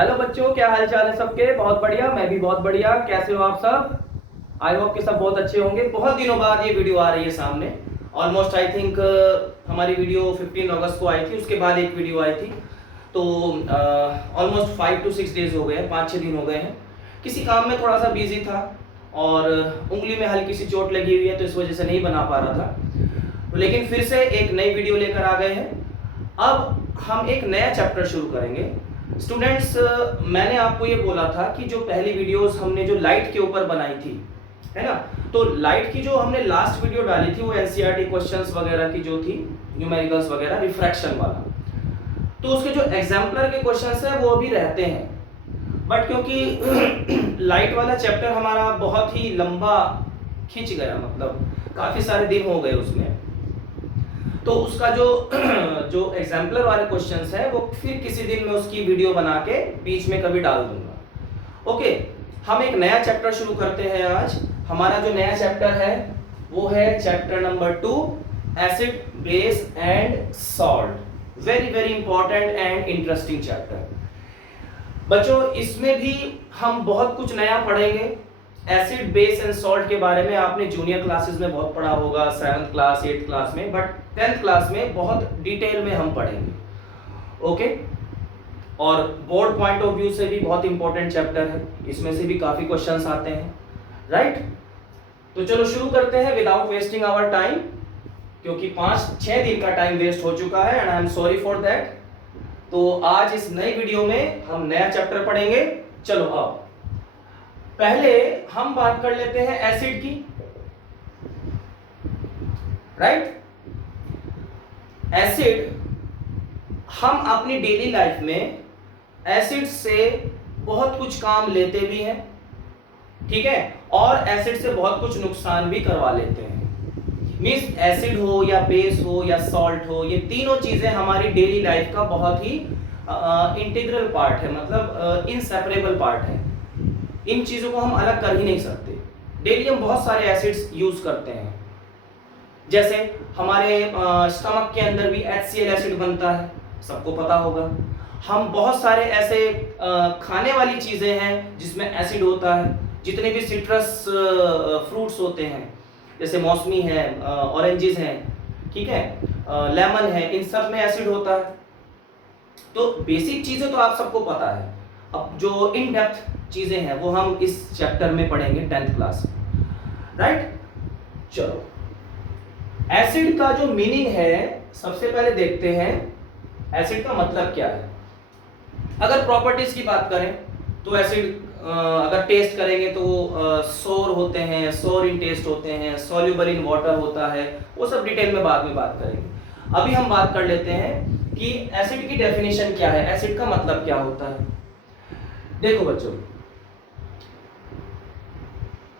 Hello बच्चों, क्या हाल चाल है सबके। बहुत बढ़िया, मैं भी बहुत बढ़िया। कैसे हो आप सब? आई होप कि सब बहुत अच्छे होंगे। बहुत दिनों बाद ये वीडियो आ रही है सामने। ऑलमोस्ट आई थिंक हमारी वीडियो 15 अगस्त को आई थी, उसके बाद एक वीडियो आई थी। तो ऑलमोस्ट 5 to 6 डेज हो गए हैं, 5-6 दिन हो गए हैं। किसी काम में थोड़ा सा बिजी था और उंगली में हल्की सी चोट लगी हुई है, तो इस वजह से नहीं बना पा रहा था। लेकिन फिर से एक नई वीडियो लेकर आ गए हैं। अब हम एक नया चैप्टर शुरू करेंगे स्टूडेंट्स। मैंने आपको ये बोला था कि जो पहली वीडियोस हमने जो लाइट के ऊपर बनाई थी, है ना, तो लाइट की जो हमने लास्ट वीडियो डाली थी वो एनसीईआरटी क्वेश्चंस वगैरह की जो थी, न्यूमेरिकल्स वगैरह, रिफ्रैक्शन वाला। तो उसके जो एग्जाम्पलर के क्वेश्चंस हैं वो अभी रहते हैं, बट क्योंकि लाइट वाला चैप्टर हमारा बहुत ही लंबा खिंच गया, मतलब काफी सारे दिन हो गए उसमें, तो उसका जो जो एग्जाम्पलर वाले क्वेश्चंस है वो फिर किसी दिन मैं उसकी वीडियो बना के बीच में कभी डाल दूंगा। ओके, हम एक नया चैप्टर शुरू करते हैं आज। हमारा जो नया चैप्टर है वो है chapter number 2, acid base and salt. Very very important and interesting chapter. बच्चों, इसमें भी हम बहुत कुछ नया पढ़ेंगे। एसिड बेस एंड सॉल्ट के बारे में आपने जूनियर क्लासेस में बहुत पढ़ा होगा, 7th क्लास 8th क्लास में, बट 10th क्लास में बहुत डिटेल में हम पढ़ेंगे। ओके, और बोर्ड पॉइंट ऑफ व्यू से भी बहुत इंपॉर्टेंट चैप्टर है, इसमें से भी काफी क्वेश्चंस आते हैं, राइट। तो चलो शुरू करते हैं विदाउट वेस्टिंग आवर टाइम, क्योंकि 5-6 दिन का टाइम वेस्ट हो चुका है and I am sorry for that. तो आज इस नई वीडियो में हम नया चैप्टर पढ़ेंगे। चलो अब पहले हम बात कर लेते हैं एसिड की, राइट। एसिड, हम अपनी डेली लाइफ में एसिड से बहुत कुछ काम लेते भी हैं, ठीक है, और एसिड से बहुत कुछ नुकसान भी करवा लेते हैं। मींस एसिड हो या बेस हो या सॉल्ट हो, ये तीनों चीजें हमारी डेली लाइफ का बहुत ही इंटीग्रल पार्ट है, मतलब इनसेपरेबल पार्ट है। इन चीजों को हम अलग कर ही नहीं सकते। डेली हम बहुत सारे एसिड्स यूज करते हैं, जैसे हमारे स्टमक के अंदर भी HCl एसिड बनता है, सबको पता होगा। हम बहुत सारे ऐसे खाने वाली चीजें हैं जिसमें एसिड होता है। जितने भी सिट्रस फ्रूट्स होते हैं, जैसे मौसमी है, ऑरेंजेस हैं, ठीक है, लेमन है, इन सब में एसिड होता है। तो बेसिक चीजें तो आप सबको पता है। अब जो इन डेप्थ चीजें हैं वो हम इस चैप्टर में पढ़ेंगे 10th क्लास में, राइट। चलो, एसिड का जो मीनिंग है सबसे पहले देखते हैं, एसिड का मतलब क्या है। अगर प्रॉपर्टीज की बात करें तो एसिड अगर टेस्ट करेंगे तो सोर होते हैं, सोर इन टेस्ट होते हैं, सॉल्युबल इन वाटर होता है, वो सब डिटेल में बाद में बात करेंगे। अभी हम बात कर लेते हैं कि एसिड की डेफिनेशन क्या है, एसिड का मतलब क्या होता है। देखो बच्चों,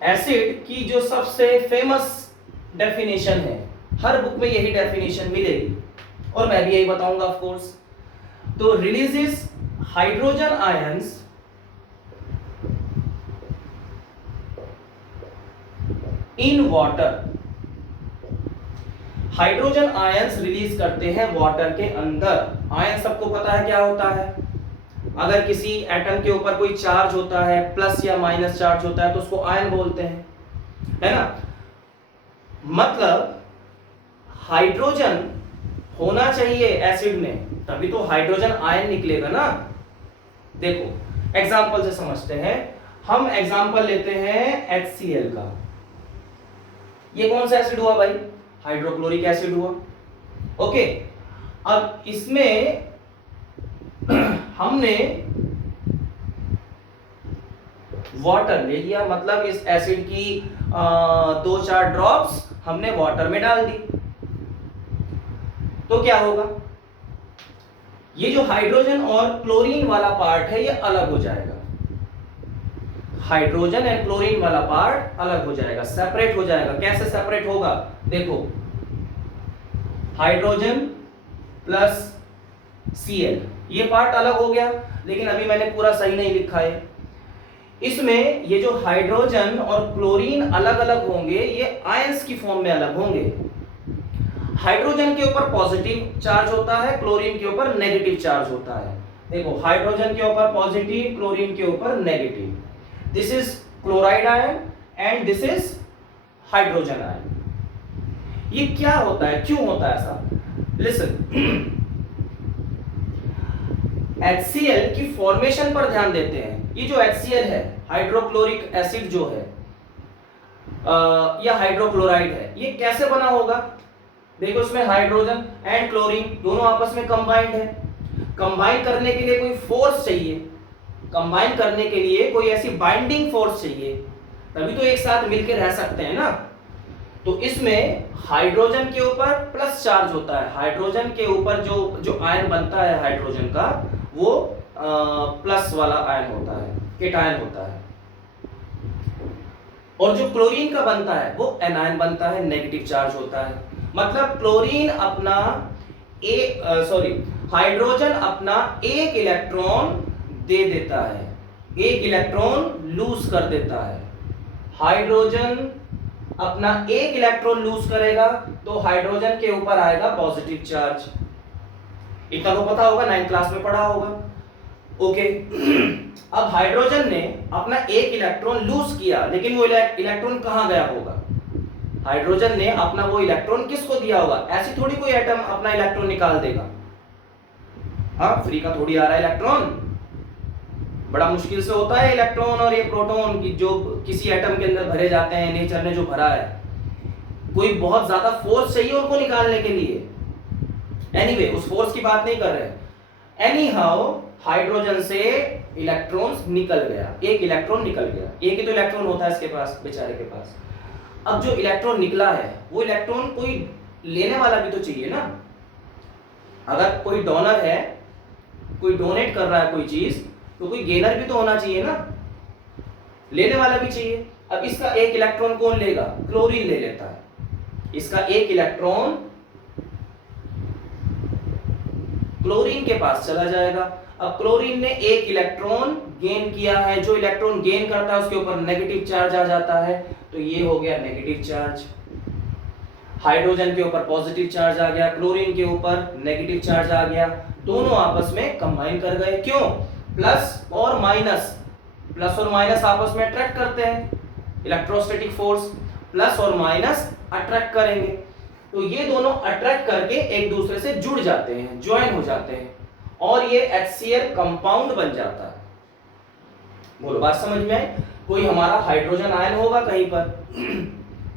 एसिड की जो सबसे फेमस डेफिनेशन है, हर बुक में यही डेफिनेशन मिलेगी और मैं भी यही बताऊंगा ऑफ कोर्स। तो releases hydrogen ions in water. Hydrogen ions release करते हैं वाटर के अंदर। आयन सबको पता है क्या होता है। अगर किसी एटम के ऊपर कोई चार्ज होता है, प्लस या माइनस चार्ज होता है, तो उसको आयन बोलते हैं, है ना। मतलब हाइड्रोजन होना चाहिए एसिड में, तभी तो हाइड्रोजन आयन निकलेगा ना। देखो एग्जांपल से समझते हैं। हम एग्जांपल लेते हैं HCl का। ये कौन सा एसिड हुआ भाई? हाइड्रोक्लोरिक एसिड हुआ। ओके, अब इसमें हमने वाटर ले लिया, मतलब इस एसिड की 2-4 ड्रॉप्स हमने वाटर में डाल दी, तो क्या होगा? ये जो हाइड्रोजन और क्लोरीन वाला पार्ट है ये अलग हो जाएगा। हाइड्रोजन एंड क्लोरीन वाला पार्ट अलग हो जाएगा, सेपरेट हो जाएगा। कैसे सेपरेट होगा? देखो, हाइड्रोजन प्लस Cl, ये पार्ट अलग हो गया, लेकिन अभी मैंने पूरा सही नहीं लिखा है। इसमें ये जो हाइड्रोजन और क्लोरीन अलग अलग होंगे, ये आयंस की फॉर्म में अलग होंगे। हाइड्रोजन के ऊपर पॉजिटिव चार्ज होता है, क्लोरीन के ऊपर नेगेटिव चार्ज होता है। देखो हाइड्रोजन के ऊपर पॉजिटिव, क्लोरीन के ऊपर negative. This is chloride ion and this is hydrogen ion. ये क्या होता है, क्यों होता है ऐसा? लिसन, HCl की फॉर्मेशन पर ध्यान देते हैं। ये जो HCl है, हाइड्रोक्लोरिक एसिड जो है या हाइड्रोक्लोराइड है, ये कैसे बना होगा? देखो इसमें हाइड्रोजन एंड क्लोरीन दोनों आपस में कंबाइंड है। कंबाइन करने के लिए कोई फोर्स चाहिए, कंबाइन करने के लिए कोई ऐसी बाइंडिंग फोर्स चाहिए, तभी तो एक साथ मिलकर रह सकते हैं ना। तो इसमें हाइड्रोजन के ऊपर प्लस चार्ज होता है। हाइड्रोजन के ऊपर जो आयन बनता है हाइड्रोजन का, वो प्लस वाला आयन होता है, केटायन होता है। और जो क्लोरीन का बनता है वो एनायन बनता है, नेगेटिव चार्ज होता है। मतलब क्लोरीन अपना हाइड्रोजन अपना एक इलेक्ट्रॉन दे देता है, एक इलेक्ट्रॉन लूज कर देता है। हाइड्रोजन अपना एक इलेक्ट्रॉन लूज करेगा तो हाइड्रोजन के ऊपर आएगा पॉजिटिव चार्ज। इतना तो पता होगा, 9th क्लास में पढ़ा होगा। ओके अब हाइड्रोजन ने अपना एक इलेक्ट्रॉन लूज किया, लेकिन वो इलेक्ट्रॉन कहां गया होगा? हाइड्रोजन ने अपना वो इलेक्ट्रॉन किसको दिया होगा? ऐसी थोड़ी कोई एटम अपना इलेक्ट्रॉन निकाल देगा। हाँ, फ्री का थोड़ी आ रहा है इलेक्ट्रॉन, बड़ा मुश्किल से होता है इलेक्ट्रॉन और ये प्रोटॉन की जो किसी एटम के अंदर भरे जाते हैं, नेचर ने जो भरा है, कोई बहुत ज्यादा फोर्स चाहिए उनको निकालने के लिए। एनीवे, उस फोर्स की बात नहीं कर रहे। एनी हाउ हाइड्रोजन से इलेक्ट्रॉन्स निकल गया, एक इलेक्ट्रॉन निकल गया। एक ही तो इलेक्ट्रॉन होता है इसके पास, बेचारे के पास। अब जो इलेक्ट्रॉन निकला है वो इलेक्ट्रॉन कोई लेने वाला भी तो चाहिए ना। अगर कोई डोनर है, कोई डोनेट कर रहा है कोई चीज, तो कोई गेनर भी तो होना चाहिए ना, लेने वाला भी चाहिए। अब इसका एक इलेक्ट्रॉन कौन लेगा? क्लोरीन ले लेता है। इसका एक इलेक्ट्रॉन क्लोरीन के पास चला जाएगा। अब क्लोरीन ने एक इलेक्ट्रॉन गेन किया है, जो इलेक्ट्रॉन गेन करता है उसके ऊपर नेगेटिव चार्ज आ जाता है, तो ये हो गया नेगेटिव चार्ज। हाइड्रोजन के ऊपर पॉजिटिव चार्ज आ गया, क्लोरीन के ऊपर नेगेटिव चार्ज आ गया, दोनों आपस में कंबाइन कर गए। क्यों? प्लस और माइनस, प्लस और माइनस आपस में अट्रैक्ट करते हैं, इलेक्ट्रोस्टैटिक फोर्स, प्लस और माइनस अट्रैक्ट करेंगे, तो ये दोनों अट्रैक्ट करके एक दूसरे से जुड़ जाते हैं, ज्वाइन हो जाते हैं, और ये HCl कंपाउंड बन जाता है। बोलो, बात समझ में आई? कोई हमारा हाइड्रोजन आयन होगा कहीं पर,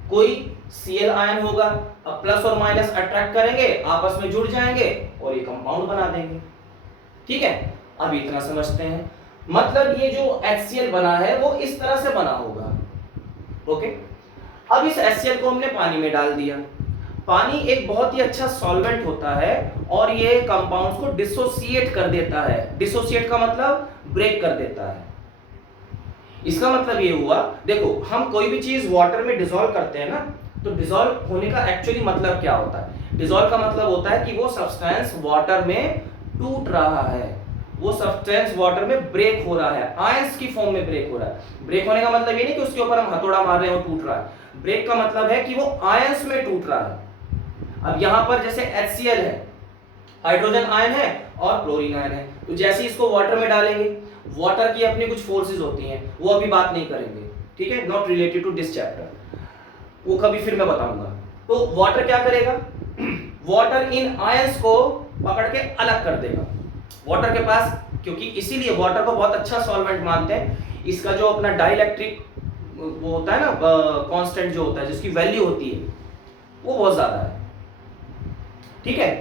कोई Cl आयन होगा। अब प्लस और माइनस अट्रैक्ट करेंगे, आपस में जुड़ जाएंगे और ये कंपाउंड बना देंगे। ठीक है, अब इतना समझते हैं। मतलब ये जो HCl बना है वो इस तरह से बना होगा। ओके, अब इस HCl को हमने पानी में डाल दिया। पानी एक बहुत ही अच्छा सॉल्वेंट होता है और ये कंपाउंड्स को डिसोसिएट कर देता है। डिसोसिएट का मतलब ब्रेक कर देता है। इसका मतलब ये हुआ, देखो हम कोई भी चीज वाटर में डिसॉल्व करते हैं ना, तो डिसॉल्व होने का एक्चुअली मतलब क्या होता है? डिसॉल्व का मतलब होता है कि वो सब्सटेंस वाटर में टूट रहा है, वो सब्सटेंस वाटर में ब्रेक हो रहा है, आयंस की फॉर्म में ब्रेक हो रहा है। ब्रेक होने का मतलब ये नहीं कि उसके ऊपर हम हथौड़ा मार रहे हैं और टूट रहा है। ब्रेक का मतलब है कि वो आयंस में टूट रहा है। अब यहां पर जैसे HCl है, हाइड्रोजन आयन है और क्लोरीन आयन है, तो जैसे इसको वाटर में डालेंगे, वाटर की अपनी कुछ फोर्सेस होती हैं, वो अभी बात नहीं करेंगे, ठीक है, not related to this chapter, वो कभी फिर मैं बताऊंगा। तो वाटर क्या करेगा? वाटर इन आयंस को पकड़ के अलग कर देगा। वाटर के पास, क्योंकि इसीलिए वाटर को बहुत अच्छा सॉल्वेंट मानते हैं, इसका जो अपना डाइलेक्ट्रिक वो होता है ना, कांस्टेंट जो होता है, जिसकी वैल्यू होती है, वो बहुत ज्यादा है। ठीक है,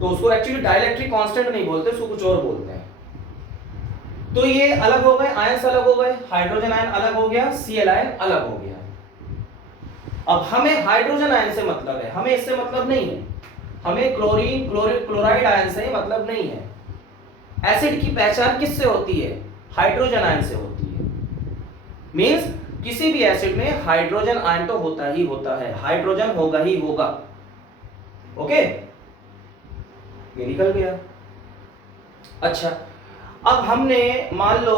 तो उसको एक्चुअली डाइलेक्ट्रिक कांस्टेंट नहीं बोलते, उसको कुछ और बोलते हैं। तो ये अलग हो गए, आयंस अलग हो गए, हाइड्रोजन आयन अलग हो गया, Cl आयन अलग हो गया। अब हमें हाइड्रोजन आयन से मतलब है, हमें इससे मतलब नहीं है, हमें क्लोरीन क्लोराइड आयन से मतलब नहीं है। एसिड की पहचान किससे होती है? हाइड्रोजन आयन से होती है। मींस किसी भी एसिड में हाइड्रोजन आयन तो होता ही होता है, हाइड्रोजन होगा ही होगा। ओके, ये निकल गया। अच्छा, अब हमने मान लो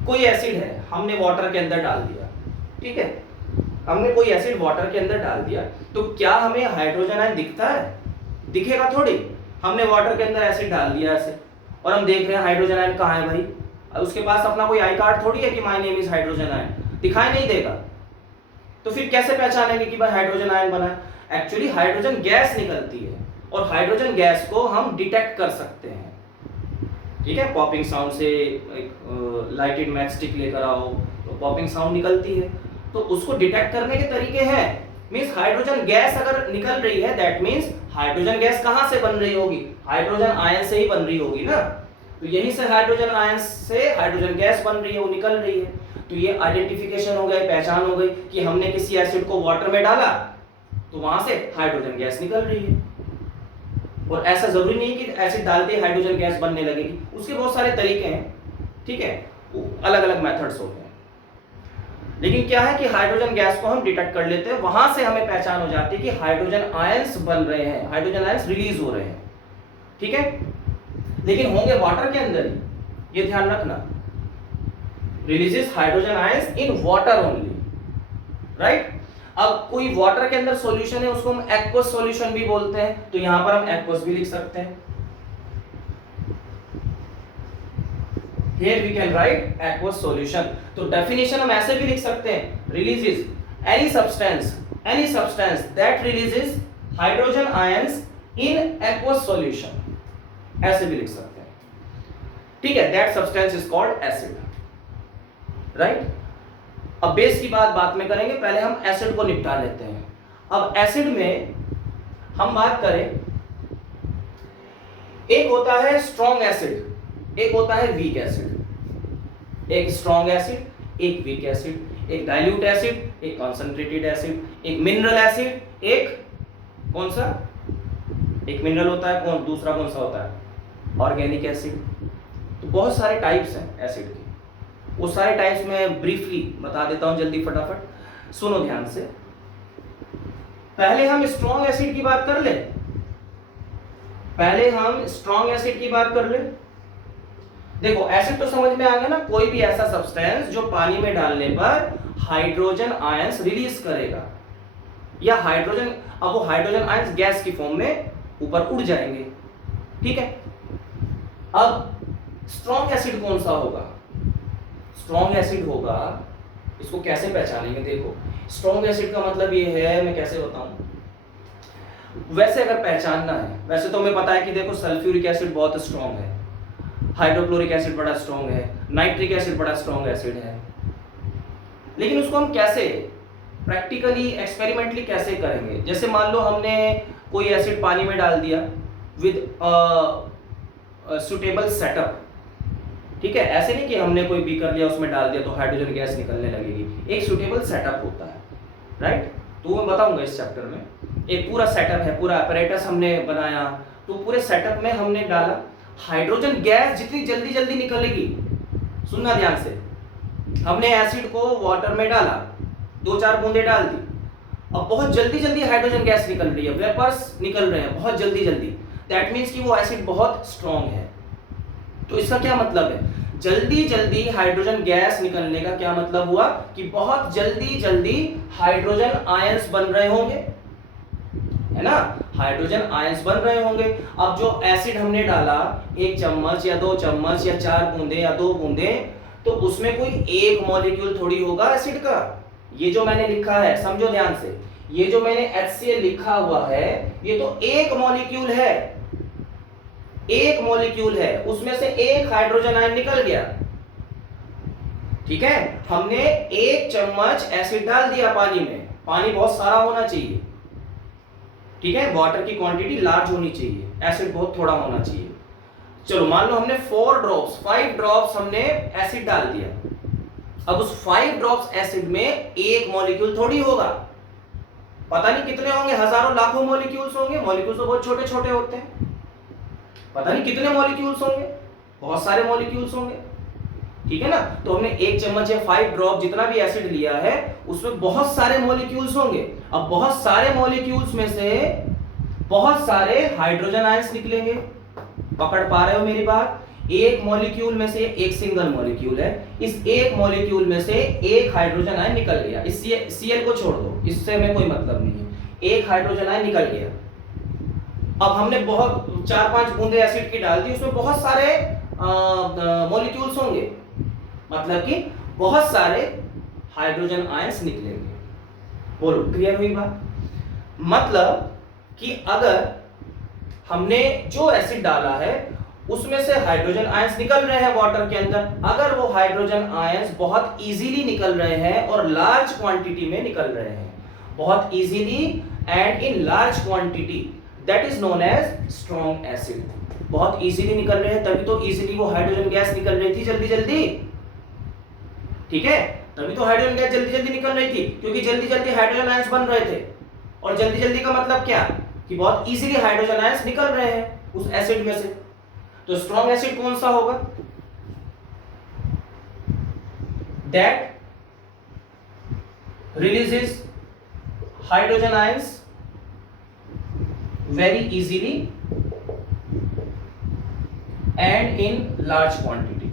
कोई एसिड है, हमने वाटर के अंदर डाल दिया, ठीक है, हमने कोई एसिड वाटर के अंदर डाल दिया, तो क्या हमें हाइड्रोजन आयन दिखता है? दिखेगा थोड़ी। हमने वाटर के अंदर एसिड डाल दिया ऐसे, और हम देख रहे हैं हाइड्रोजन आयन कहाँ है भाई, उसके पास अपना कोई आई कार्ड थोड़ी है कि my name is hydrogen ion, दिखाई नहीं देगा। तो फिर कैसे पहचानेंगे कि भाई हाइड्रोजन आयन बना है? एक्चुअली हाइड्रोजन गैस निकलती है, और हाइड्रोजन गैस को हम डिटेक्ट कर सकते हैं, ठीक है। पॉपिंग साउंड से, एक लाइटेड मैच स्टिक लेकर आओ तो पॉपिंग साउंड निकलती है, तो उसको डिटेक्ट करने के तरीके हैं। मींस हाइड्रोजन गैस अगर निकल रही है, दैट मींस हाइड्रोजन गैस कहां से बन रही होगी? हाइड्रोजन आयन से ही बन रही होगी ना। तो यहीं से हाइड्रोजन आयन से हाइड्रोजन गैस बन रही है, वो निकल रही है। तो ये आइडेंटिफिकेशन हो गई, पहचान हो गई कि हमने किसी एसिड को वाटर में डाला तो वहां से हाइड्रोजन गैस निकल रही है। और ऐसा जरूरी नहीं कि एसिड डालते ही हाइड्रोजन गैस बनने लगेगी, उसके बहुत सारे तरीके हैं, ठीक है, अलग अलग मेथड्स होते हैं। लेकिन क्या है कि हाइड्रोजन गैस को हम डिटेक्ट कर लेते हैं, वहां से हमें पहचान हो जाती है कि हाइड्रोजन आयंस बन रहे हैं, हाइड्रोजन आयंस रिलीज हो रहे हैं, ठीक है। लेकिन होंगे वाटर के अंदर ही, ये ध्यान रखना, releases hydrogen ions in water only, right. अब कोई वाटर के अंदर सॉल्यूशन है, उसको हम एक्वस सॉल्यूशन भी बोलते हैं, तो यहां पर हम एक्वस भी लिख सकते हैं। Here we can write aqueous solution. तो डेफिनेशन हम ऐसे भी लिख सकते हैं, releases any substance that releases hydrogen ions in aqueous solution, ऐसे भी लिख सकते हैं, ठीक है। That substance is called acid, right? अब बेस की बात में करेंगे, पहले हम एसिड को निपटा लेते हैं। अब एसिड में हम बात करें, एक होता है स्ट्रॉन्ग एसिड, एक होता है वीक एसिड। एक स्ट्रॉन्ग एसिड, एक वीक एसिड, एक डाइल्यूट एसिड, एक कॉन्सेंट्रेटेड एसिड, एक मिनरल एसिड, एक कौन सा, एक मिनरल होता है, कौन दूसरा कौन सा होता है, ऑर्गेनिक एसिड। तो बहुत सारे टाइप्स हैं एसिड के, वो सारे टाइप्स में ब्रीफली बता देता हूं, जल्दी फटाफट सुनो ध्यान से। पहले हम स्ट्रॉन्ग एसिड की बात कर ले, पहले हम स्ट्रॉन्ग एसिड की बात कर ले। देखो एसिड तो समझ में आ गया ना, कोई भी ऐसा सब्सटेंस जो पानी में डालने पर हाइड्रोजन आयंस रिलीज करेगा, या हाइड्रोजन, अब वो हाइड्रोजन आयंस गैस की फॉर्म में ऊपर उड़ जाएंगे, ठीक है। अब स्ट्रॉन्ग एसिड कौन सा होगा? स्ट्रॉन्ग एसिड होगा, इसको कैसे पहचानेंगे? देखो स्ट्रॉन्ग एसिड का मतलब ये है, मैं कैसे बताऊं, वैसे अगर पहचानना है, वैसे तो हमें पता है कि देखो सल्फ्यूरिक एसिड बहुत स्ट्रॉन्ग है, हाइड्रोक्लोरिक एसिड बड़ा स्ट्रॉन्ग है, नाइट्रिक एसिड बड़ा स्ट्रॉन्ग एसिड है। लेकिन उसको हम कैसे प्रैक्टिकली एक्सपेरिमेंटली कैसे करेंगे? जैसे मान लो हमने कोई एसिड पानी में डाल दिया विद सुटेबल सेटअप, ठीक है। ऐसे नहीं कि हमने कोई बीकर लिया उसमें डाल दिया तो हाइड्रोजन गैस निकलने लगेगी, एक सुटेबल सेटअप होता है, राइट। तो मैं बताऊंगा इस चैप्टर में। एक पूरा सेटअप है, पूरा अपैरेटस हमने बनाया, तो पूरे सेटअप में हमने डाला, हाइड्रोजन गैस जितनी जल्दी जल्दी निकलेगी, सुनना ध्यान से, हमने एसिड को वाटर में डाला, 2-4 बूंदे डाल दी, अब बहुत जल्दी जल्दी हाइड्रोजन गैस निकल रही है, वेपर्स निकल रहे हैं बहुत जल्दी जल्दी, दैट मीन्स कि वो एसिड बहुत स्ट्रॉन्ग है। तो इसका क्या मतलब है? जल्दी जल्दी हाइड्रोजन गैस निकलने का क्या मतलब हुआ कि बहुत जल्दी जल्दी हाइड्रोजन आयंस बन रहे होंगे, है ना, हाइड्रोजन आयंस बन रहे होंगे। अब जो एसिड हमने डाला 1 चम्मच या 2 चम्मच या 4 बूंदे या 2 बूंदे, तो उसमें कोई एक मॉलिक्यूल थोड़ी होगा एसिड का। ये जो मैंने लिखा है, समझो ध्यान से, ये जो मैंने HCl लिखा हुआ है, ये तो एक मॉलिक्यूल है, एक मॉलिक्यूल है, उसमें से एक हाइड्रोजन आयन निकल गया, ठीक है। हमने 1 चम्मच एसिड डाल दिया पानी में, पानी बहुत सारा होना चाहिए, ठीक है, वाटर की क्वांटिटी लार्ज होनी चाहिए, एसिड बहुत थोड़ा होना चाहिए। चलो मान लो हमने 5 ड्रॉप्स हमने एसिड डाल दिया, अब उस 5 ड्रॉप्स एसिड में एक मॉलिक्यूल थोड़ी होगा, पता नहीं कितने होंगे, हजारों लाखों मॉलिक्यूल्स होंगे, मॉलिक्यूल्स तो बहुत छोटे छोटे होते हैं, पता नहीं कितने मॉलिक्यूल्स होंगे, बहुत सारे मॉलिक्यूल्स होंगे, ठीक है ना। तो हमने 1 चम्मच या 5 ड्रॉप जितना भी एसिड लिया है उसमें बहुत सारे मॉलिक्यूल्स होंगे। अब बहुत सारे मॉलिक्यूल्स में से बहुत सारे हाइड्रोजन आयंस निकलेंगे, पकड़ पा रहे हो मेरी बात? एक मॉलिक्यूल में से, एक सिंगल मॉलिक्यूल है, इस एक मॉलिक्यूल में से एक हाइड्रोजन आयन निकल गया, इस Cl को छोड़ दो, इससे हमें कोई मतलब नहीं है, एक हाइड्रोजन आयन निकल गया, अब हमने बहुत 4-5 बूंदे एसिड की डाल दी, उसमें बहुत सारे मॉलिक्यूल्स होंगे, मतलब कि बहुत सारे हाइड्रोजन आयंस निकलेंगे। बोलो क्लियर हुई बात? मतलब कि अगर हमने जो एसिड डाला है उसमें से हाइड्रोजन आयंस निकल रहे हैं वाटर के अंदर, अगर वो हाइड्रोजन आयंस बहुत इजीली निकल रहे हैं और लार्ज क्वांटिटी में निकल रहे हैं, बहुत easily and in large quantity, that is known as strong acid. बहुत इजीली निकल रहे हैं, तभी तो इजीली वो हाइड्रोजन गैस निकल रही थी जल्दी जल्दी, ठीक है, तभी तो हाइड्रोजन गैस जल्दी जल्दी निकल रही थी, क्योंकि जल्दी जल्दी हाइड्रोजन आयंस बन रहे थे। और जल्दी जल्दी का मतलब क्या, कि बहुत इजीली हाइड्रोजन आयंस निकल रहे हैं उस एसिड में से। तो स्ट्रॉन्ग एसिड कौन सा होगा? That releases hydrogen ions very easily and in large quantity।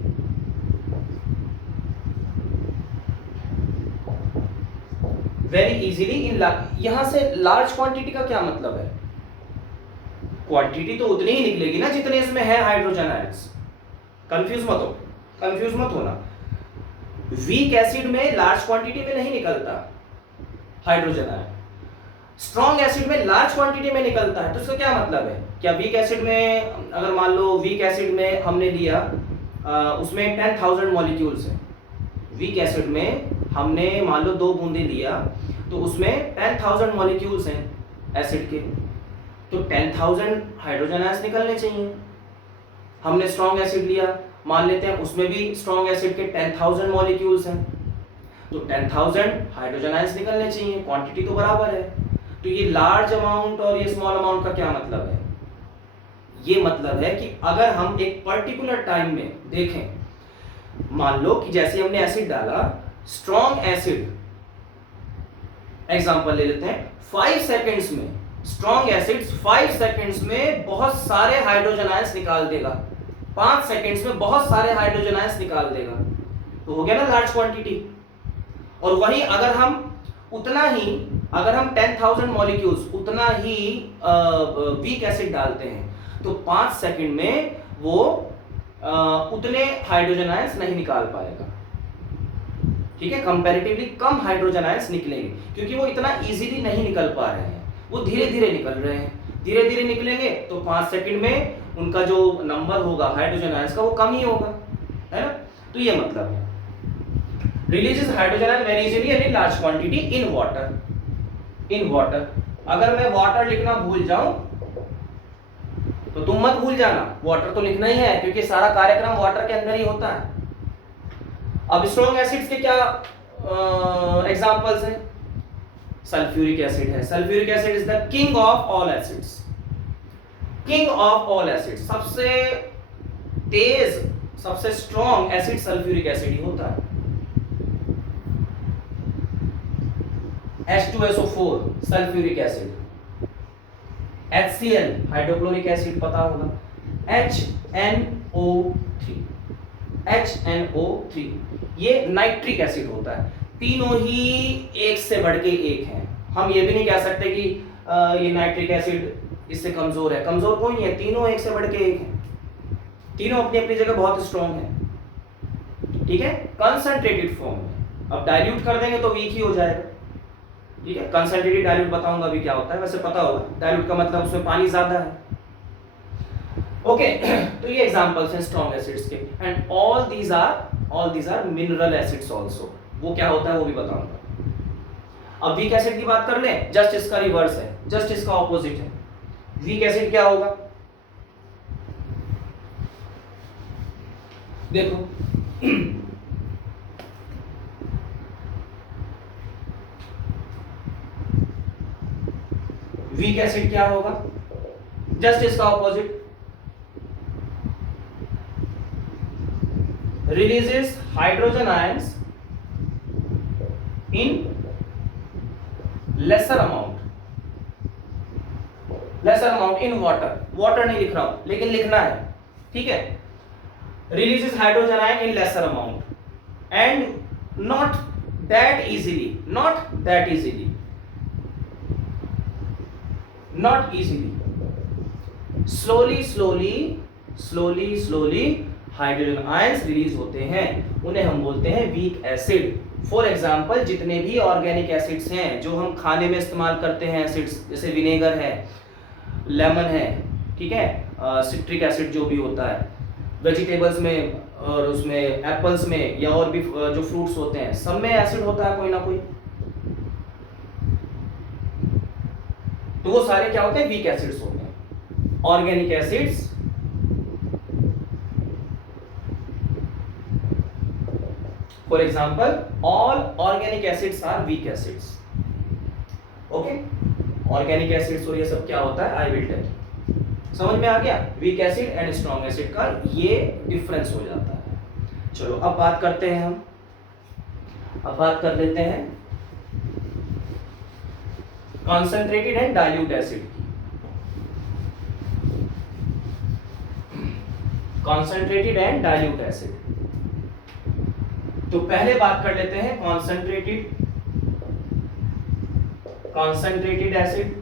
very easily in यहां से large quantity का क्या मतलब है? क्वांटिटी तो उतनी ही निकलेगी ना जितने इसमें है हाइड्रोजन आयंस। कंफ्यूज मत होना। वीक एसिड में लार्ज क्वांटिटी में नहीं निकलता हाइड्रोजन आयन, स्ट्रॉन्ग एसिड में लार्ज क्वांटिटी में निकलता है। तो इसका क्या मतलब है? क्या वीक एसिड में, अगर मान लो वीक एसिड में हमने लिया, उसमें 10,000 मॉलिक्यूल्स हैं, वीक एसिड में हमने मान लो 2 बूंदे लिया, तो उसमें 10,000 मॉलिक्यूल्स हैं एसिड के, तो 10,000 हाइड्रोजन आयंस निकलने चाहिए। हमने स्ट्रॉन्ग एसिड लिया, मान लेते हैं उसमें भी स्ट्रॉन्ग एसिड के 10,000 मॉलिक्यूल्स हैं, तो 10,000 हाइड्रोजन आयंस निकलने चाहिए, क्वांटिटी तो बराबर है। तो ये लार्ज अमाउंट और ये स्मॉल अमाउंट का क्या मतलब है? ये मतलब है कि अगर हम एक पर्टिकुलर टाइम में देखें, मान लो कि जैसे हमने एसिड डाला, स्ट्रॉन्ग एसिड, एग्जांपल ले लेते हैं, 5 सेकंड्स में स्ट्रॉन्ग एसिड 5 सेकंड्स में बहुत सारे हाइड्रोजन आयंस निकाल देगा, 5 सेकंड्स में बहुत सारे हाइड्रोजन आयंस निकाल देगा, तो हो गया ना लार्ज क्वांटिटी। और वहीं अगर हम उतना ही, अगर हम 10,000 मॉलिक्यूल्स उतना ही वीक एसिड डालते हैं, तो 5 सेकंड में वो उतने हाइड्रोजन आयंस नहीं निकाल पाएगा, ठीक है, कंपैरेटिवली कम हाइड्रोजन आयंस निकलेंगे, क्योंकि वो इतना इजीली नहीं निकल पा रहे हैं, वो धीरे धीरे निकल रहे हैं। धीरे धीरे निकलेंगे तो 5 सेकंड में उनका जो नंबर होगा हाइड्रोजन आयंस का वो कम ही होगा, है ना। तो ये मतलब है releases hydrogen ion very easily and in large quantity in water। in water, अगर मैं वाटर लिखना भूल जाऊं तो तुम मत भूल जाना, वाटर तो लिखना ही है, क्योंकि सारा कार्यक्रम वाटर के अंदर ही होता है। अब स्ट्रॉन्ग एसिड्स के क्या एग्जांपल्स हैं? सल्फ्यूरिक एसिड है। Sulphuric acid is the king of all acids, king of all acids, सबसे तेज सबसे स्ट्रॉन्ग एसिड सल्फ्यूरिक एसिड ही होता है। H2SO4 sulphuric acid, HCl hydrochloric acid पता होगा, HNO3 ये नाइट्रिक एसिड होता है। तीनों ही एक से बढ़ के एक हैं। हम ये भी नहीं कह सकते कि ये नाइट्रिक एसिड इससे कमजोर है, कमजोर कोई नहीं है, तीनों एक से बढ़ के एक हैं, तीनों अपनी अपनी जगह बहुत स्ट्रॉन्ग है, ठीक है, कंसंट्रेटेड फॉर्म में। अब डाइल्यूट कर देंगे तो वीक ही हो जाएगा, ठीक है। कंसंट्रेटेड डाइल्यूट बताऊंगा अभी क्या होता है, वैसे पता होगा डाइल्यूट का मतलब उसमें पानी ज्यादा है, ओके। तो ये एग्जांपल्स हैं स्ट्रॉन्ग एसिड्स के, and all these are mineral acids also. वो क्या होता है वो भी बताऊंगा। अब वीक एसिड की बात कर लें, जस्ट इसका रिवर्स है, जस्ट इसका ऑपोजिट है। वीक एसिड क्या होगा? देखो वीक एसिड क्या होगा? जस्ट इसका opposite, releases hydrogen ions in lesser amount in water. Water नहीं लिख रहा हूं लेकिन लिखना है, ठीक है। Releases hydrogen ion in lesser amount and not that easily, not easily, slowly hydrogen ions release होते हैं, उन्हें हम बोलते हैं वीक एसिड। फॉर एग्जाम्पल जितने भी ऑर्गेनिक एसिड्स हैं जो हम खाने में इस्तेमाल करते हैं एसिड्स, जैसे विनेगर है, लेमन है, ठीक है, सिट्रिक एसिड जो भी होता है वेजिटेबल्स में और उसमें एप्पल्स में या और भी जो फ्रूट्स होते हैं सब में एसिड होता है कोई ना कोई। तो वो सारे क्या होते हैं? वीक एसिड्स होते हैं। Organic acids for example all organic acids are weak acids. Okay, organic acids और ये सब क्या होता है आई विल टेल। समझ में आ गया? Weak acid and strong acid का ये डिफरेंस हो जाता है। चलो अब बात करते हैं हम, अब बात कर लेते हैं कॉन्सेंट्रेटेड एंड डाइल्यूट एसिड की। कॉन्सेंट्रेटेड एंड डाइल्यूट एसिड, तो पहले बात कर लेते हैं कॉन्सेंट्रेटेड एसिड।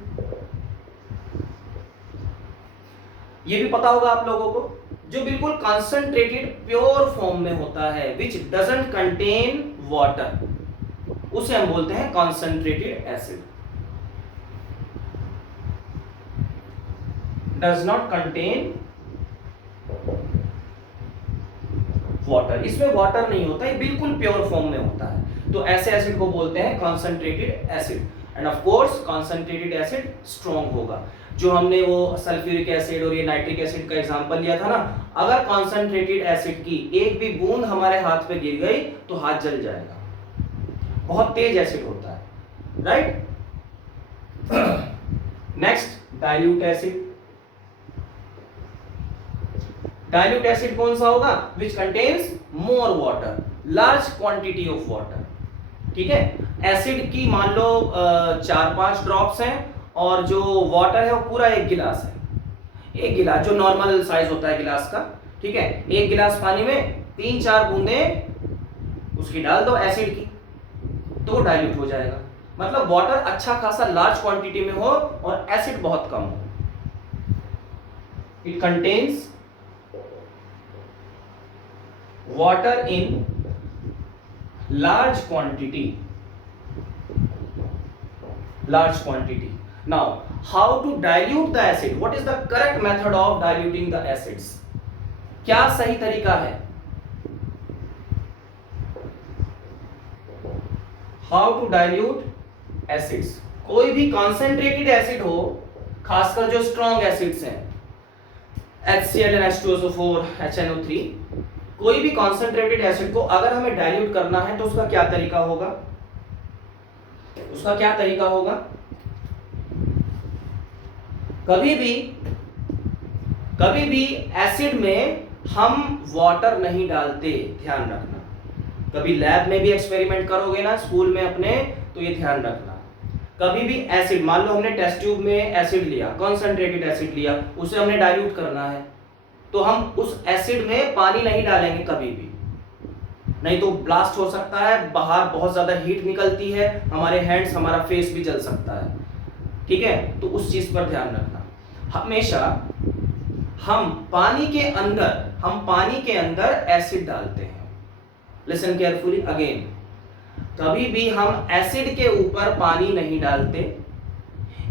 ये भी पता होगा आप लोगों को, जो बिल्कुल कॉन्सेंट्रेटेड प्योर फॉर्म में होता है, विच डजंट कंटेन वाटर, उसे हम बोलते हैं concentrated acid. Does not contain water, इसमें वाटर नहीं होता, ये बिल्कुल प्योर फॉर्म में होता है, तो ऐसे एसिड को बोलते हैं concentrated acid. End of course concentrated acid strong होगा। जो हमने वो सल्फ्यूरिक एसिड और ये नाइट्रिक एसिड का एग्जांपल लिया था ना, अगर कॉन्सेंट्रेटेड एसिड की एक भी बूंद हमारे हाथ पे गिर गई तो हाथ जल जाएगा, बहुत तेज एसिड होता है, right. Next dilute acid. Dilute acid कौन सा होगा? Which contains more water, large quantity of water, ठीक है। एसिड की मान लो 4-5 ड्रॉप्स हैं और जो वाटर है वो पूरा 1 गिलास है। 1 गिलास जो नॉर्मल साइज होता है गिलास का, ठीक है, 1 गिलास पानी में 3-4 बूंदें उसकी डाल दो एसिड की, तो वो डाइल्यूट हो जाएगा। मतलब वाटर अच्छा खासा लार्ज क्वांटिटी में हो और एसिड बहुत कम हो। It contains water in large quantity. Now how to dilute the acid? What is the correct method of diluting the acids? क्या सही तरीका है? How to dilute acids? कोई भी concentrated acid हो, खासकर जो strong acids हैं, HCl and H2SO4, HNO3, कोई भी कॉन्सेंट्रेटेड एसिड को अगर हमें डाइल्यूट करना है तो उसका क्या तरीका होगा? कभी भी एसिड में हम वाटर नहीं डालते, ध्यान रखना। कभी लैब में भी एक्सपेरिमेंट करोगे ना स्कूल में अपने, तो ये ध्यान रखना। कभी भी एसिड, मान लो हमने टेस्ट ट्यूब में एसिड लिया, कॉन्सेंट्रेटेड एसिड लिया, उसे हमने डाइल्यूट करना है, तो हम उस एसिड में पानी नहीं डालेंगे कभी भी, नहीं तो ब्लास्ट हो सकता है, बाहर बहुत ज्यादा हीट निकलती है, हमारे हैंड्स, हमारा फेस भी जल सकता है, ठीक है। तो उस चीज पर ध्यान रखना। हमेशा हम पानी के अंदर एसिड डालते हैं। लिसन केयरफुली अगेन, कभी भी हम एसिड के ऊपर पानी नहीं डालते,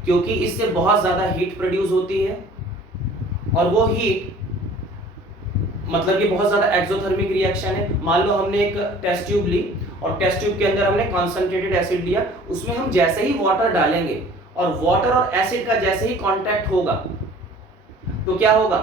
क्योंकि इससे बहुत ज्यादा हीट प्रोड्यूस होती है और वो हीट मतलब कि बहुत ज्यादा एक्सोथर्मिक रिएक्शन है। मान लो हमने एक टेस्ट ट्यूब ली और टेस्ट ट्यूब के अंदर हमने कॉन्सेंट्रेटेड एसिड लिया, उसमें हम जैसे ही वाटर डालेंगे और वाटर और एसिड का जैसे ही कांटेक्ट होगा तो क्या होगा?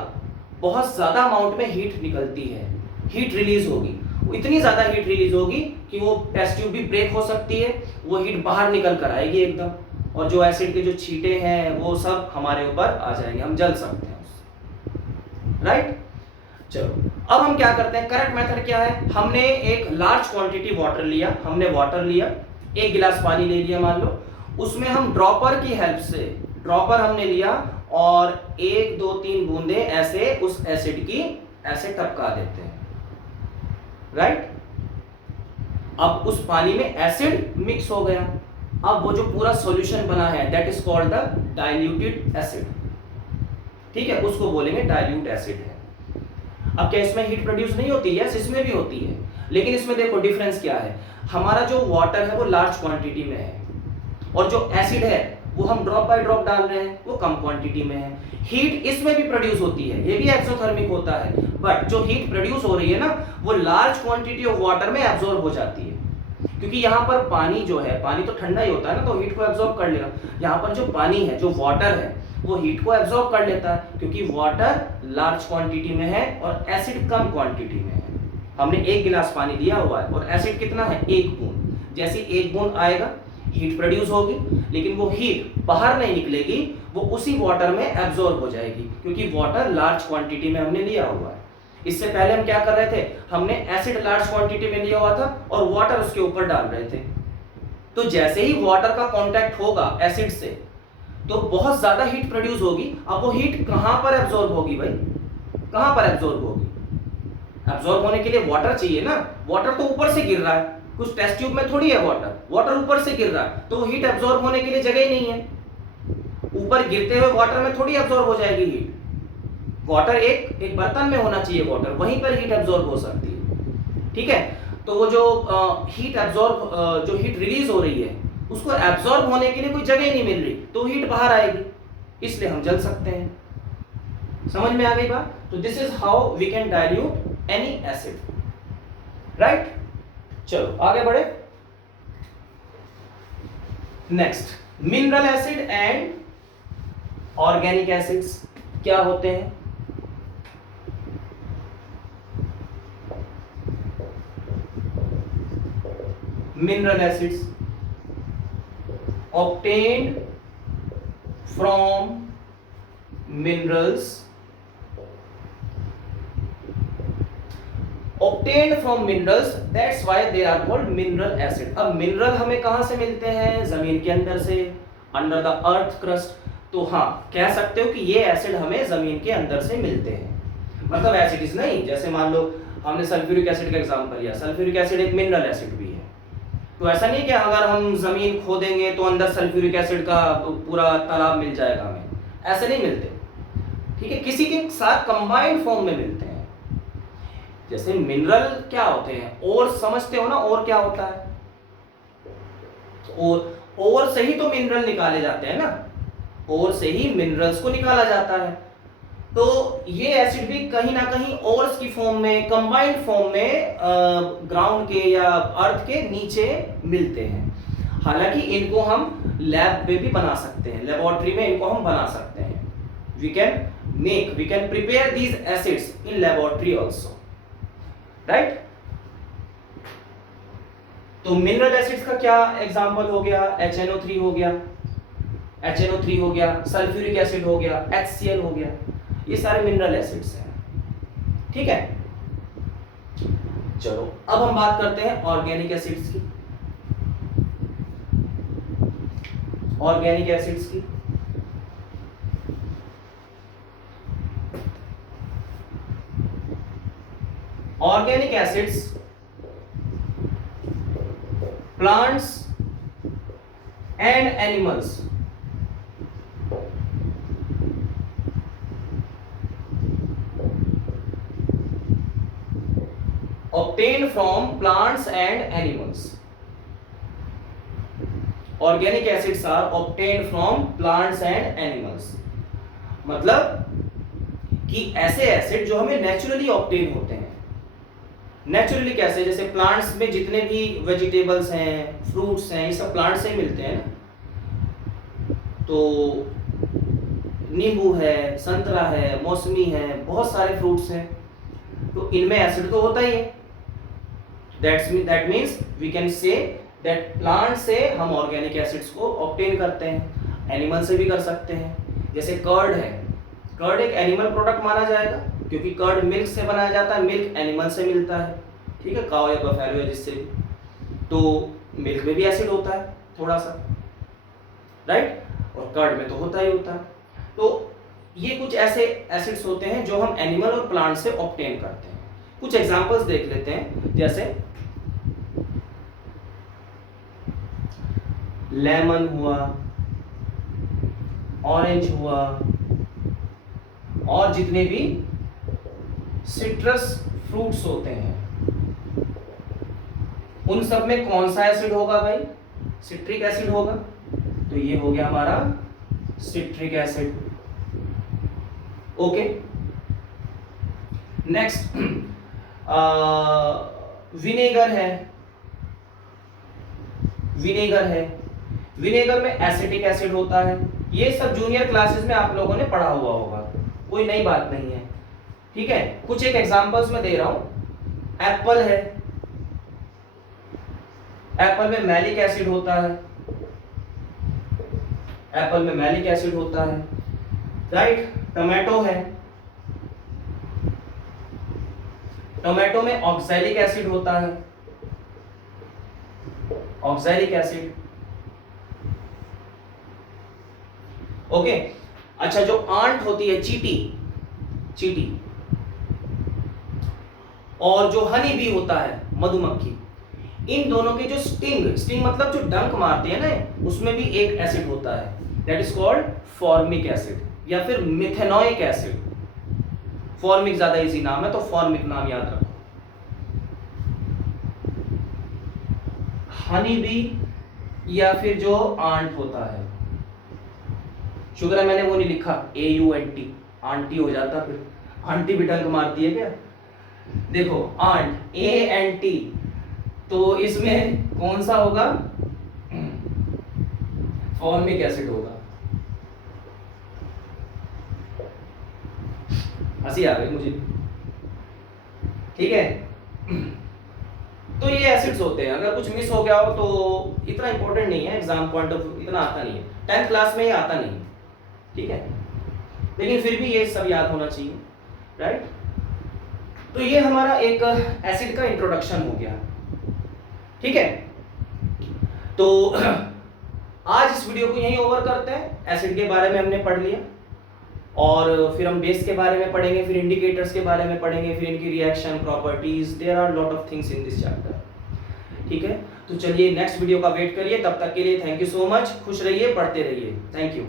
बहुत ज्यादा अमाउंट में हीट निकलती है, हीट रिलीज होगी, इतनी ज्यादा हीट रिलीज होगी कि वो टेस्ट ट्यूब भी ब्रेक हो सकती है, वो हीट बाहर निकल कर आएगी एकदम, और जो एसिड के जो छींटे हैं वो सब हमारे ऊपर आ जाएंगे, हम जल सकते हैं उससे, राइट। चलो अब हम क्या करते हैं, करेक्ट मेथड क्या है? हमने एक लार्ज क्वांटिटी वाटर लिया, 1 गिलास पानी ले लिया मान लो, उसमें हम ड्रॉपर की हेल्प से, ड्रॉपर हमने लिया और 1, 2, 3 बूंदे ऐसे उस एसिड की ऐसे टपका देते हैं, राइट। अब उस पानी में एसिड मिक्स हो गया, अब वो जो पूरा सॉल्यूशन बना है that is called the diluted acid. ठीक है, उसको बोलेंगे डाइल्यूट एसिड है। अब क्या इसमें हीट प्रोड्यूस नहीं होती है? यस, इसमें भी होती है, लेकिन इसमें देखो डिफरेंस क्या है। हमारा जो वाटर है वो लार्ज क्वांटिटी में है, और जो एसिड है वो हम ड्रॉप बाय ड्रॉप डाल रहे हैं, वो कम क्वांटिटी में है। हीट इसमें भी प्रोड्यूस होती है, ये भी एक्सोथर्मिक होता है, बट जो हीट प्रोड्यूस हो रही है ना, वो लार्ज क्वांटिटी ऑफ वाटर में एब्जॉर्ब हो जाती है, क्योंकि यहाँ पर पानी जो है, पानी तो ठंडा ही होता है ना, तो हीट को एब्जॉर्ब कर लेगा। यहाँ पर जो पानी है, जो वाटर है, वो हीट को एब्जॉर्ब कर लेता है, क्योंकि वाटर लार्ज क्वांटिटी में है और एसिड कम क्वांटिटी में है। हमने 1 गिलास पानी लिया हुआ है और एसिड कितना है? 1 बूंद। जैसे 1 बूंद आएगा, हीट प्रोड्यूस होगी, लेकिन वो हीट बाहर नहीं निकलेगी, वो उसी वाटर में एब्जॉर्ब हो जाएगी, क्योंकि वाटर लार्ज क्वांटिटी में हमने लिया हुआ है। इससे पहले हम क्या कर रहे थे? हमने एसिड लार्ज क्वांटिटी में लिया हुआ था और वाटर उसके ऊपर डाल रहे थे। तो जैसे ही वाटर का कांटेक्ट होगा एसिड से, तो बहुत ज्यादा हीट प्रोड्यूस होगी। अब वो हीट कहां पर एब्जॉर्ब होगी भाई? कहां पर एब्जॉर्ब होगी? एब्जॉर्ब होने के लिए वाटर चाहिए ना। वाटर तो ऊपर से गिर रहा है, कुछ टेस्ट ट्यूब में थोड़ी है वाटर, वाटर ऊपर से गिर रहा है, तो हीट एब्जॉर्ब होने के लिए जगह ही नहीं है। ऊपर गिरते हुए वाटर में थोड़ी एब्जॉर्ब हो जाएगी हीट। वाटर एक बर्तन में होना चाहिए वाटर, वहीं पर हीट एब्जॉर्ब हो सकती है। ठीक है, तो वो जो हीट एब्जॉर्ब, जो हीट रिलीज हो रही है, उसको एब्जॉर्ब होने के लिए कोई जगह ही नहीं मिल रही, तो हीट बाहर आएगी, इसलिए हम जल सकते हैं। समझ में आ गई बात? तो this is how we can dilute any acid, right? चलो आगे बढ़े। Next, mineral acid and organic acids क्या होते हैं? Mineral acids obtained from minerals, that's why they are called mineral acid। अब मिनरल हमें कहां से मिलते हैं? जमीन के अंदर से, अंडर द अर्थ क्रस्ट। तो हाँ, कह सकते हो कि ये एसिड हमें जमीन के अंदर से मिलते हैं। मतलब एसिड्स नहीं, जैसे मान लो हमने सल्फ्यूरिक एसिड का एग्जांपल लिया, सल्फ्यूरिक एसिड एक मिनरल एसिड भी है। तो ऐसा नहीं कि अगर हम जमीन खोदेंगे तो अंदर सल्फ्यूरिक एसिड का पूरा तालाब मिल जाएगा हमें, ऐसे नहीं मिलते। ठीक है, किसी के साथ कंबाइंड फॉर्म में मिलते हैं। जैसे मिनरल क्या होते हैं? और समझते हो ना, और क्या होता है? और से ही तो मिनरल निकाले जाते हैं ना, और से ही मिनरल्स को निकाला जाता है। तो ये एसिड भी कहीं ना कहीं ओर्स की फॉर्म में, कंबाइंड फॉर्म में ग्राउंड के या अर्थ के नीचे मिलते हैं। हालांकि इनको हम लैब में भी बना सकते हैं, लेबोरेटरी में इनको हम बना सकते हैं। We can prepare these acids in laboratory also, right? तो मिनरल एसिड्स का क्या एग्जांपल हो गया? HNO3 हो गया, HNO3 हो गया, सल्फ्यूरिक एसिड हो गया, HCl हो गया, ये सारे मिनरल एसिड्स हैं। ठीक है, चलो अब हम बात करते हैं ऑर्गेनिक एसिड्स की। ऑर्गेनिक एसिड्स की organic acids plants and animals obtained from plants and animals। Organic acids are obtained from plants and animals। मतलब कि ऐसे एसिड जो हमें नेचुरली ऑब्टेन होते हैं। नेचुरली कैसे? जैसे प्लांट्स में जितने भी वेजिटेबल्स हैं, फ्रूट्स हैं, ये सब प्लांट से ही मिलते हैं ना। तो नींबू है, संतरा है, मौसमी है, बहुत सारे फ्रूट्स हैं, तो इनमें एसिड तो होता ही है। That means we can say that plant से हम ऑर्गेनिक एसिड्स को ऑब्टेन करते हैं। एनिमल से भी कर सकते हैं, जैसे कर्ड है, कर्ड एक एनिमल प्रोडक्ट माना जाएगा, क्योंकि कर्ड मिल्क से बनाया जाता है, मिल्क एनिमल से मिलता है। ठीक है, काऊ या बफेलो है जिससे, तो मिल्क में भी एसिड होता है थोड़ा सा, राइट? और कर्ड में तो होता ही होता है। तो ये कुछ ऐसे एसिड्स होते हैं जो हम एनिमल और प्लांट से ऑब्टेन करते हैं। कुछ एग्जांपल्स देख लेते हैं, जैसे लेमन हुआ, ऑरेंज हुआ, और जितने भी सिट्रस फ्रूट्स होते हैं उन सब में कौन सा एसिड होगा भाई? सिट्रिक एसिड होगा। तो ये हो गया हमारा citric acid. Okay, next vinegar है। विनेगर में एसिटिक एसिड होता है। ये सब जूनियर क्लासेस में आप लोगों ने पढ़ा हुआ होगा, कोई नई बात नहीं है। ठीक है, कुछ एक एग्जांपल्स में दे रहा हूं। एप्पल है, एप्पल में मैलिक एसिड होता है। एप्पल में मैलिक एसिड होता है, राइट। टोमेटो है, टोमेटो में ऑक्सैलिक एसिड होता है। Oxalic acid. ओके, अच्छा, जो आंट होती है, चींटी, और जो हनी बी होता है, मधुमक्खी, इन दोनों के जो स्टिंग मतलब जो डंक मारते हैं ना, उसमें भी एक एसिड होता है, that is called formic acid या फिर मिथेनोइक एसिड। फॉर्मिक ज्यादा इजी नाम है, तो फॉर्मिक नाम याद रखो। हनी बी या फिर जो आंट होता है, शुक्र है मैंने वो नहीं लिखा AUNT, आंटी हो जाता, फिर आंटी भी डंक मारती है क्या? देखो आंट ANT, तो इसमें कौन सा होगा? फॉर्मिक एसिड होगा। हंसी आ गई मुझे, ठीक है। तो ये एसिड्स होते हैं, अगर कुछ मिस हो गया हो तो इतना इंपॉर्टेंट नहीं है, एग्जाम पॉइंट ऑफ व्यू इतना आता नहीं है, 10th क्लास में ही आता नहीं, ठीक है, लेकिन फिर भी ये सब याद होना चाहिए, राइट। तो ये हमारा एक एसिड का इंट्रोडक्शन हो गया, ठीक है। तो आज इस वीडियो को यहीं ओवर करते हैं। एसिड के बारे में हमने पढ़ लिया, और फिर हम बेस के बारे में पढ़ेंगे, फिर इंडिकेटर्स के बारे में पढ़ेंगे, फिर इनकी reaction properties, there are lot of things in this chapter, ठीक है। तो चलिए नेक्स्ट वीडियो का वेट करिए, तब तक के लिए थैंक यू सो मच, खुश रहिए, पढ़ते रहिए, थैंक यू।